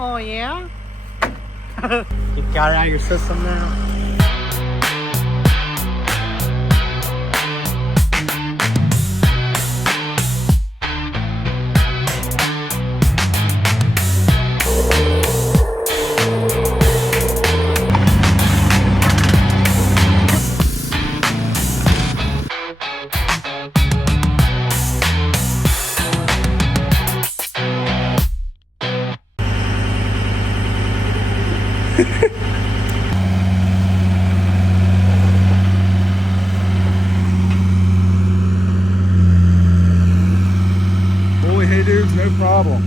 Oh, yeah? You got it out of your system now? Holy hey dudes, no problem.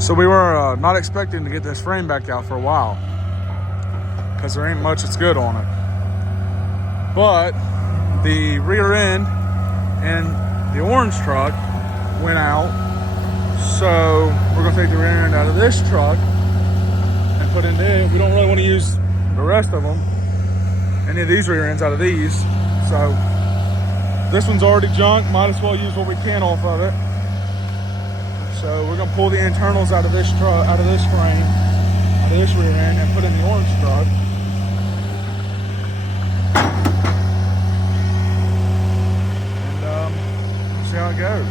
So we were not expecting to get this frame back out for a while because there ain't much that's good on it. But the rear end and the orange truck went out. So we're gonna take the rear end out of this truck and put in it. We don't really want to use the rest of them, any of these rear ends out of these. So this one's already junk, might as well use what we can off of it. So we're gonna pull the internals out of this truck, out of this frame, out of this rear end, and put in the orange truck. And see how it goes.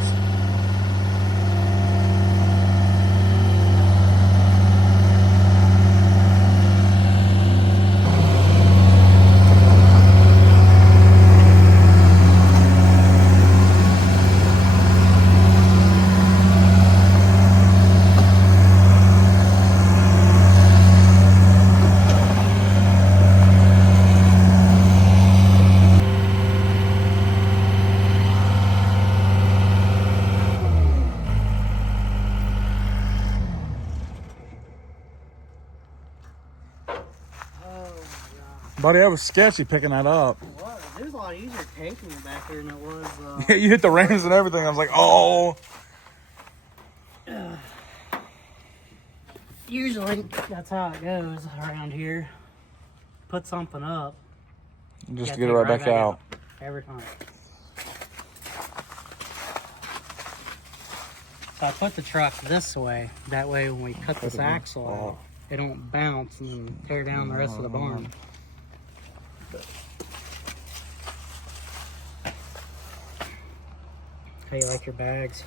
Buddy, that was sketchy picking that up. It was. It was a lot easier taking it back here than it was. You hit the rims and everything. I was like, oh. Usually, that's how it goes around here. Put something up. Just to to get it right back out. Every time. So I put the truck this way. That way when we cut this axle out, it don't bounce and then tear down the rest of the barn. How you like your bags?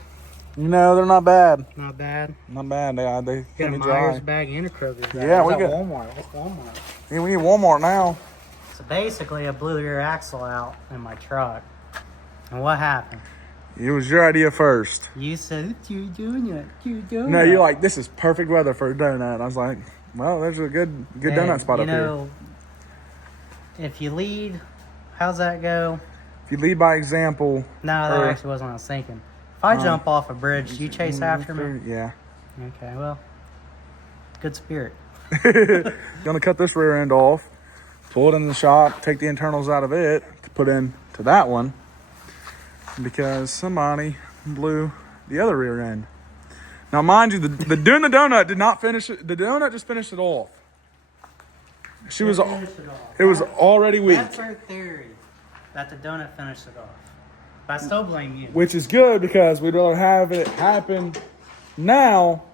You know, they're not bad. Not bad? Not bad. They Get keep a me Myers dry. bag and a Kroger's bag. Yeah, we got Walmart. What's Walmart? Yeah, we need Walmart now. So basically, I blew the rear axle out in my truck. And what happened? It was your idea first. You said, you doing it. You doing No, it. you're like, this is perfect weather for a donut. And I was like, well, there's a good donut spot up here. If you lead, how's that go? If you lead by example. No, that actually wasn't what I was thinking. If I jump off a bridge, you chase after me? Yeah. Okay, well, good spirit. Gonna cut this rear end off, pull it in the shop, take the internals out of it to put into that one because somebody blew the other rear end. Now, mind you, the doing the donut did not finish it. The donut just finished it off. It was already weak. That's her theory, that the donut finished it off. But I still blame you. Which is good because we'd rather have it happen now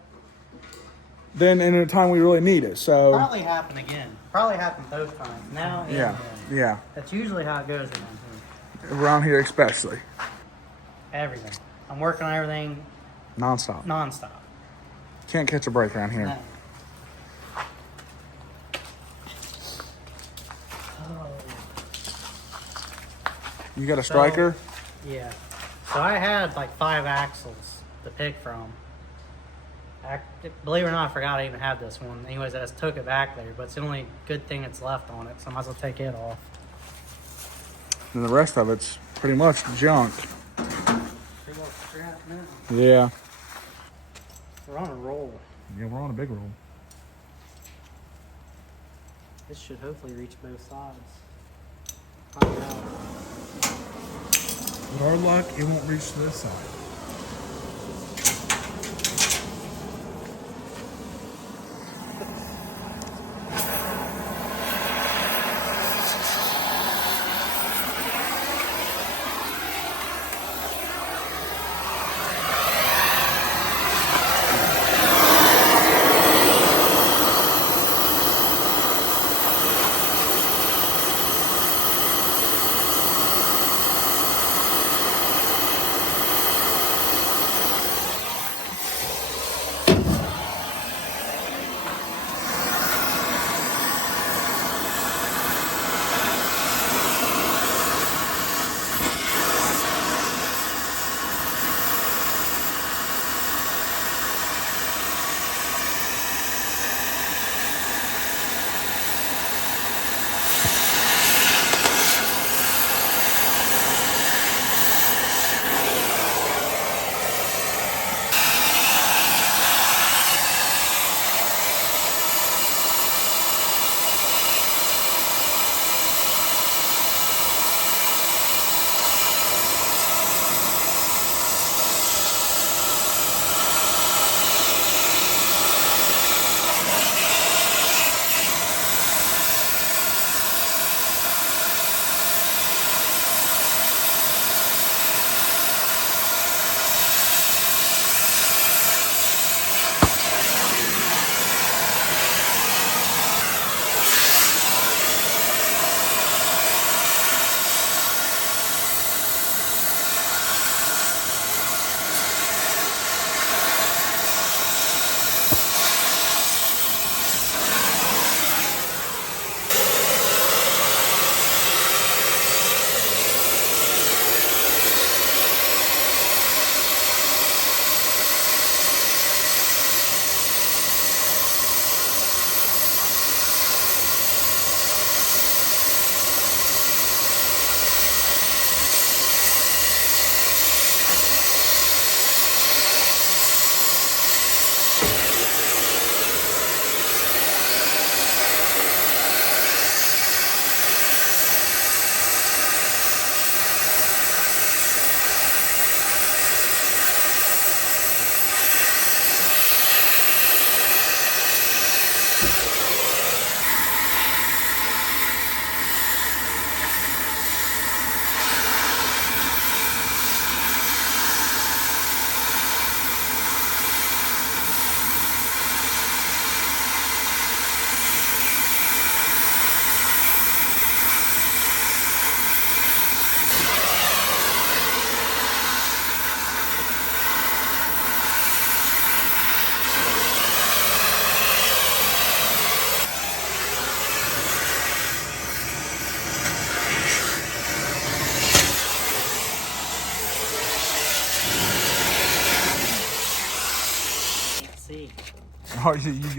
than in a time we really need it. So Probably happen again. Probably happen both times. Now and yeah, then. yeah. That's usually how it goes Around here especially. Everything. I'm working on everything Nonstop. nonstop. can't catch a break around here. No. You got a striker? Yeah. So I had like 5 axles to pick from. Believe it or not, I forgot I even had this one. Anyways, I just took it back there, but it's the only good thing that's left on it, so I might as well take it off. And the rest of it's pretty much junk. Pretty well scrapped now. Yeah. We're on a roll. Yeah, we're on a big roll. This should hopefully reach both sides. Find out. With our luck, it won't reach to this side.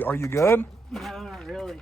Are you good? No, not really.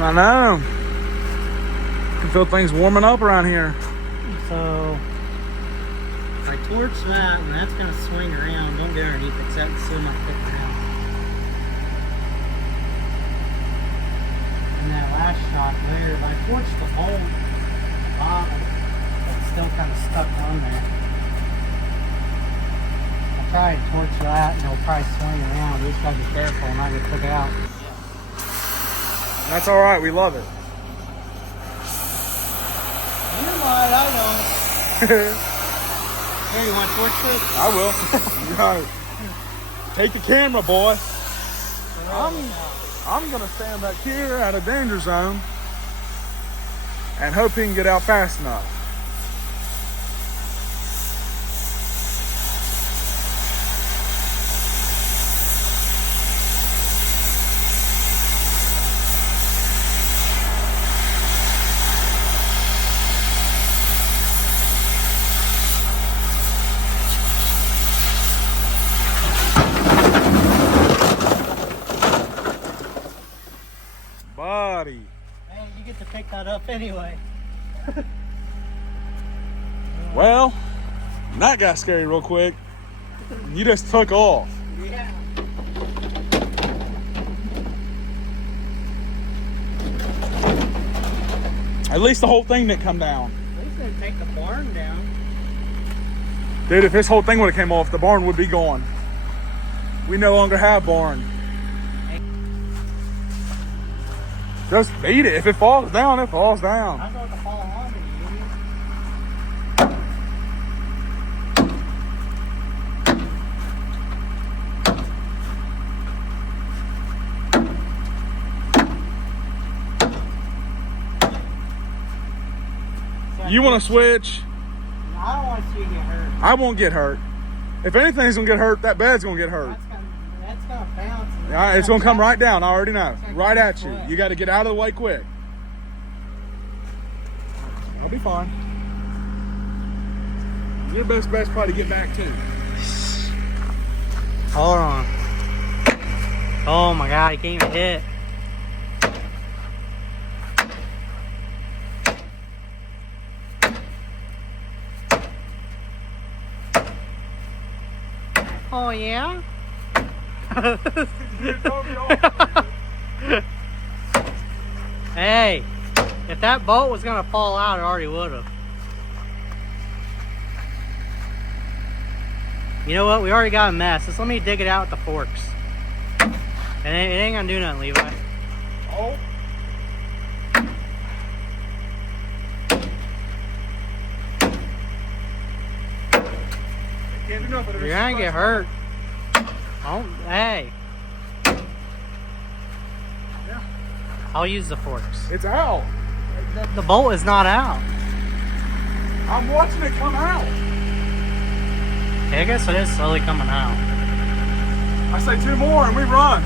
I know. You can feel things warming up around here. So, if I torch that, and that's going to swing around, don't go underneath it, except it still might fit around. And that last shot there, if I torch the whole bottom, it's still kind of stuck on there. try to torch that and it'll probably swing around. We just gotta be careful and not get took out. That's all right. We love it. You might, I don't. Here, you want to torch this? I will. You got it. Take the camera, boy. I'm gonna stand back here at a danger zone and hope he can get out fast enough. Buddy. Hey, you get to pick that up anyway. Well, that got scary real quick. You just took off. Yeah. At least the whole thing didn't come down. At least didn't take the barn down. Dude, if this whole thing would have came off, the barn would be gone. We no longer have barn. Just beat it. If it falls down, it falls down. I thought the fall on me, you. You want to switch? I don't want to see you get hurt. I won't get hurt. If anything's going to get hurt, that bed's going to get hurt. That's gonna bounce. Yeah, it's going to come right down. I already know. Right at you. You got to get out of the way quick. I'll be fine. Your best bet's probably to get back too. Hold on. Oh my God, he can't even hit. Oh yeah? Hey, if that boat was gonna fall out, it already would have. You know what? We already got a mess. Just let me dig it out with the forks. And it ain't gonna do nothing, Levi. Oh. Can't do nothing. You're gonna get hurt. Oh, hey. Yeah. I'll use the forks. It's out. The bolt is not out. I'm watching it come out. I guess it is slowly coming out. I say 2 more and we run.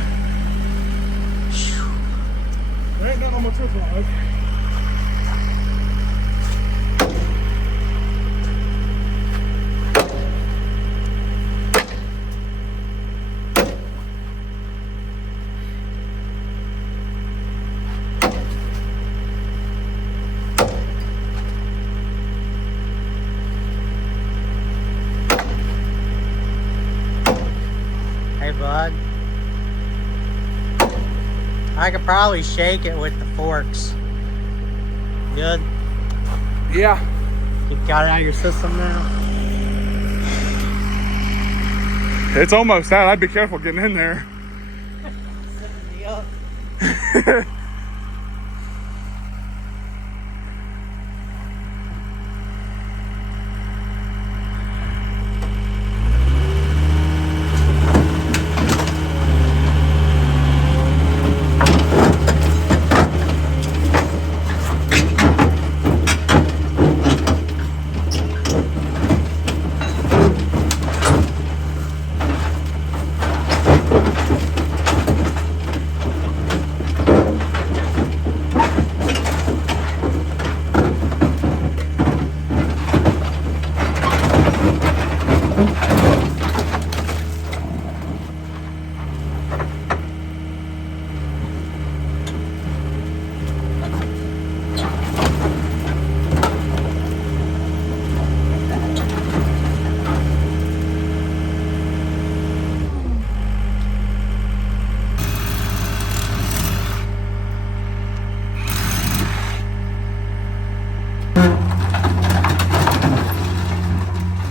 There ain't nothing on my trip line. Hey, bud. I could probably shake it with the forks. Good? Yeah. You got it out of your system now? It's almost out. I'd be careful getting in there.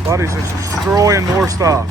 Buddy's just destroying more stuff.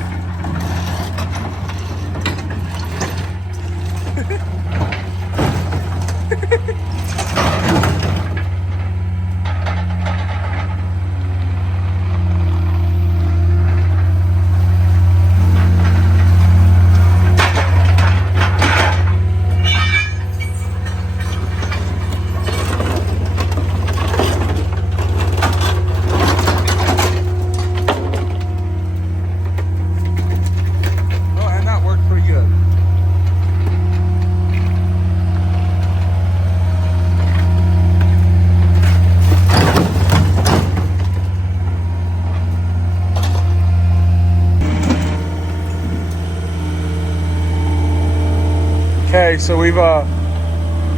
Okay, so we've got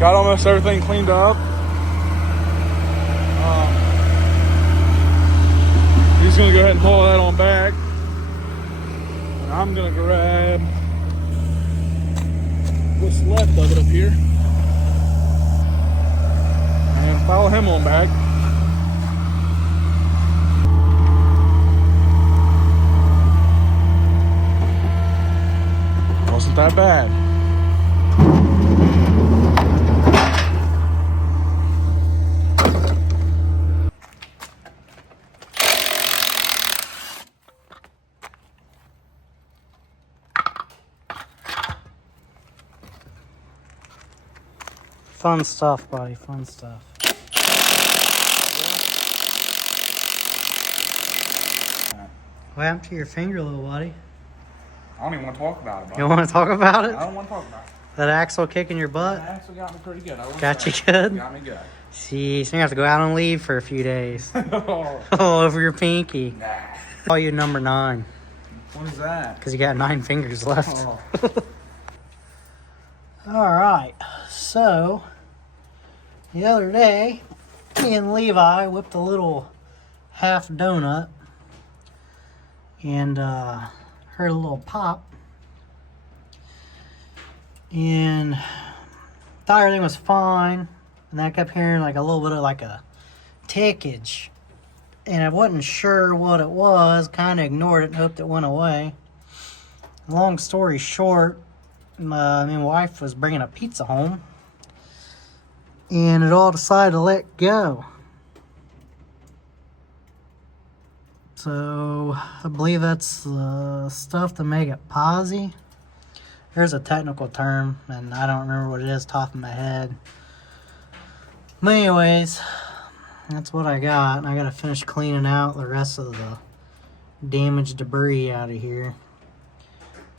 almost everything cleaned up. He's gonna go ahead and pull that on back. And I'm gonna grab what's left of it up here and follow him on back. Wasn't that bad. Fun stuff, buddy. Fun stuff. What happened to your finger, little buddy? I don't even want to talk about it, buddy. You want to talk about it? I don't want to talk about it. That axle kicking your butt? That axle got me pretty good. Got you good? Got me good. Jeez, you're gonna have to go out on leave for a few days. Oh, All over your pinky. nah. Call you number 9. What is that? Because you got 9 fingers left. Oh. Alright, so the other day, me and Levi whipped a little half donut and heard a little pop. And thought everything was fine. And then I kept hearing like a little bit of like a tickage. And I wasn't sure what it was. Kind of ignored it and hoped it went away. Long story short, my wife was bringing a pizza home. And it all decided to let go. So I believe that's the stuff to make it posy. There's a technical term, and I don't remember what it is top of my head. But anyways, that's what I got. And I got to finish cleaning out the rest of the damaged debris out of here.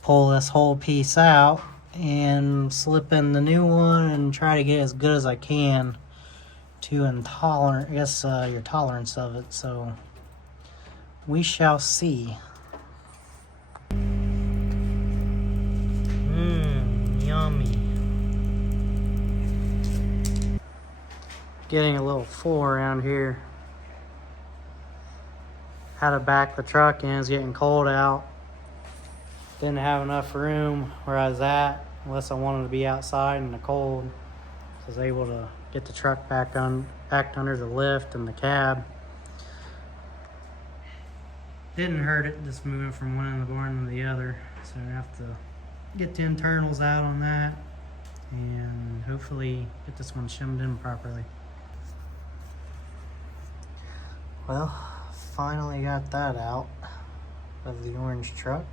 Pull this whole piece out and slip in the new one and try to get as good as I can to your tolerance of it. So we shall see. Yummy. Getting a little full around here. Had to back the truck in. It's getting cold out. Didn't have enough room where I was at unless I wanted to be outside in the cold. So I was able to get the truck backed under the lift and the cab. Didn't hurt it, just moving from one end of the barn to the other. So I have to get the internals out on that and hopefully get this one shimmed in properly. Well, finally got that out of the orange truck.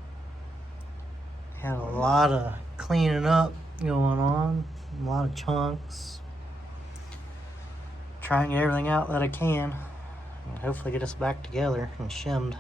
Had a lot of cleaning up going on, a lot of chunks. Trying to get everything out that I can and hopefully get us back together and shimmed.